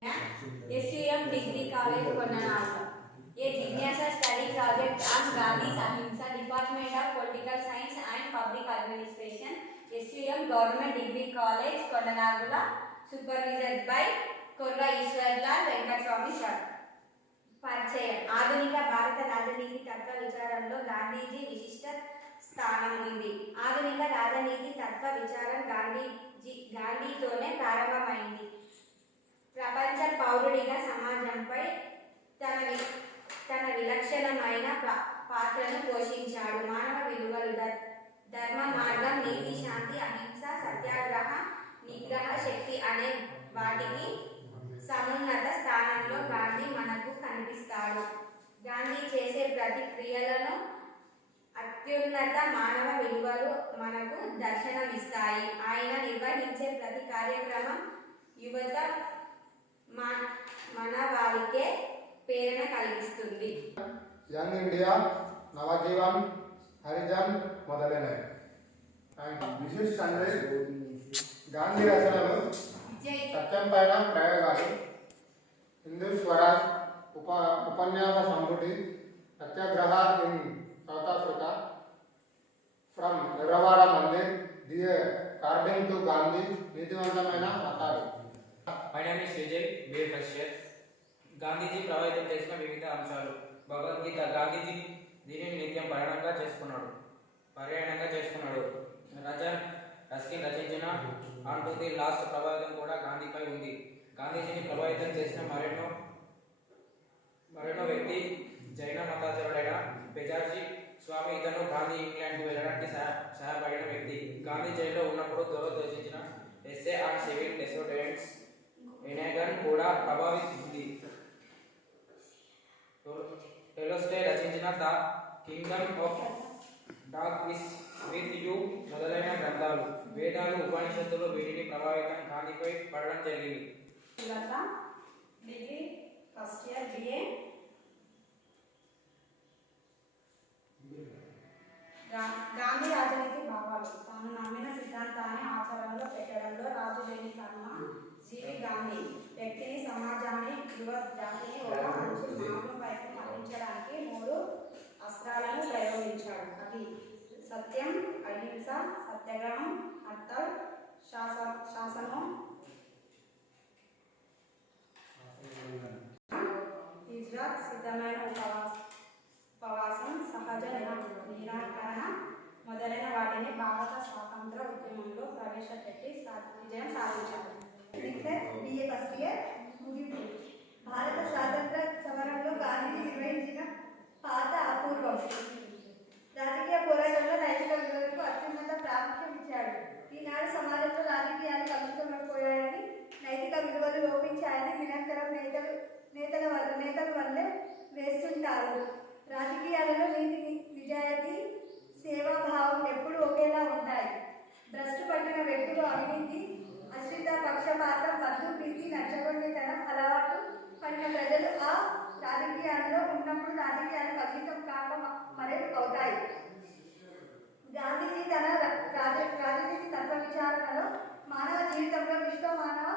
SUM Degree College, Kondanadu. A Jignasa study project on Gandhi's Ahimsa, Department of Political Science and Public Administration, SUM Government Degree College, Kondanadu, supervised by Korra Ishwarlal Venkateswamy sir. పరిచయం. ఆధునిక భారత రాజనీతి తత్వ విచారంలో గాంధీజీ విశిష్ట స్థానం ఉంది. ఆధునిక రాజనీతి తత్వ విచారం గాంధీతోనే ప్రారంభమైంది. ప్రపంచ పౌరుడిగా సమాజంపై తన విలక్షణమైన పాత్రను పోషించాడు. మానవ విలువలు, ధర్మ మార్గం, నీతి, శాంతి, అహింస, సత్యాగ్రహ, నిగ్రహ శక్తి అనే వాటికి సమున్నత స్థానంలో గాంధీ మనకు కనిపిస్తాడు. గాంధీ చేసే ప్రతి క్రియలను అత్యున్నత మానవ విలువలు మనకు దర్శనమిస్తాయి. ఆయన నిర్వహించే ప్రతి కార్యక్రమం యువత మనవాళికే ప్రేరణ కలిగిస్తుంది. యంగ్ ఇండియా, నవజీవన్, హరిజన్ మొదలైనవి. విశిష్ట అంటే గాంధీ రచనలు, సత్యం పైన ప్రయోగాలు, హిందూ స్వరాజ్, ఉపన్యాస సంపుటి, Satyagraha in South Africa, from Yerwada Mandir, according to Gandhi, నీతివంతమైన మతాలు. My name is Vijay, BA first year. Gandhiji ప్రభావితం చేసిన వివిధ అంశాలు. భగవద్గీత. గాంధీజీ దీనిని నిత్యం పారాయణంగా చేసుకున్నాడు. రస్కిన్ రచించిన ఆన్ టు ది లాస్ట్ ప్రభావితం కూడా గాంధీపై ఉంది. గాంధీజీని ప్రభావితం చేసిన మరెన్నో వ్యక్తి జైన మతాచారుడైన బెజార్జీ స్వామి. ఇతను గాంధీ ఇంగ్లాండ్కి వెళ్ళడానికి సహాయపడిన వ్యక్తి. గాంధీ జైల్లో ఉన్నప్పుడు దూరదర్శించిన ఎస్ఏ ఆన్ సివిల్ డిసోబిడియన్స్ ఎనేగన్ కూడా ప్రభావితుంది. టోల్స్టాయ్ రచించిన the Kingdom of dog is with you మొదలైన గ్రంథాలు, వేదాలు, ఉపనిషత్తులు వీటిని ప్రభావితం గాంధీపై పడడం జరిగింది. Degree first year BA. Gandhi రాజనీతి భావాలు. తాను నమ్మిన సిద్ధాంతాన్ని ఆచరణలో పెట్టడంలో రాజు లేని కర్మ జీవి గాంధీ. వ్యక్తిని, సమాజాన్ని, యువ జాతిని ఒక మంచి మార్గం వైపు మళ్లించడానికి 3 అస్త్రాలను ప్రయోగించాడు. అవి సత్యం, అహింస, సత్యాగ్రహం, హర్తాల్, శాసనం. హిజ్రత్, సిద్ధమైన ఉపవాసం, సహజ నిరాకరణ మొదలైన వాటిని భారత స్వాతంత్ర ఉద్యమంలో ప్రవేశపెట్టి విజయం సాధించారు. BA ఫస్ట్ ఇయర్ ముగింపు. భారత స్వాతంత్ర సమరంలో గాంధీ నిర్వహించిన పాత్ర అపూర్వం. రాజకీయ పోరాటంలో నైతిక విలువలకు అత్యున్నత ప్రాముఖ్యం ఇచ్చాడు. ఈనాడు సమాజంలో రాజకీయాలు కలుషితమైపోయాయని, నైతిక విలువలు లోపించాయని నిరంతరం నేతల వల్లే వేస్తుంటారు. రాజకీయాలలో నీతి, నిజాయితీ, సేవాభావం ఎప్పుడూ ఒకేలా ఉంటాయి. భ్రష్టు పట్టిన వ్యక్తులు, అవినీతి, అశ్రిత, పక్షపాతం, బంధుప్రీతి, నచ్చగొండితనం అలవాటు పడిన ప్రజలు ఆ రాజకీయాల్లో ఉన్నప్పుడు రాజకీయాలు కలుషితం కాక మరే అవుతాయి. గాంధీజీ తన రాజనీతి తత్వ విచారణలో మానవ జీవితంలో విశ్వ మానవ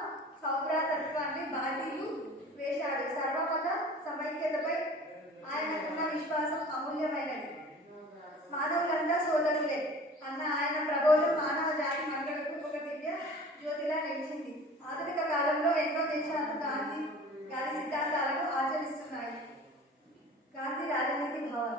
సౌభ్రాతత్వాన్ని బాధ్యులు వేశాడు. సర్వమత సమైక్యతపై ఆయనకున్న విశ్వాసం అమూల్యమైనది. మానవులంతా సోదరులే అన్న ఆయన ప్రబోధం మానవ జాతి మనుగడకు ఒక దివ్య జ్యోతిలా నిలిచింది. ఆధునిక కాలంలో ఎన్నో దేశాలు గాంధీ సిద్ధాంతాలను ఆచరిస్తున్నాయి. గాంధీ రాజనీతి భావాలు.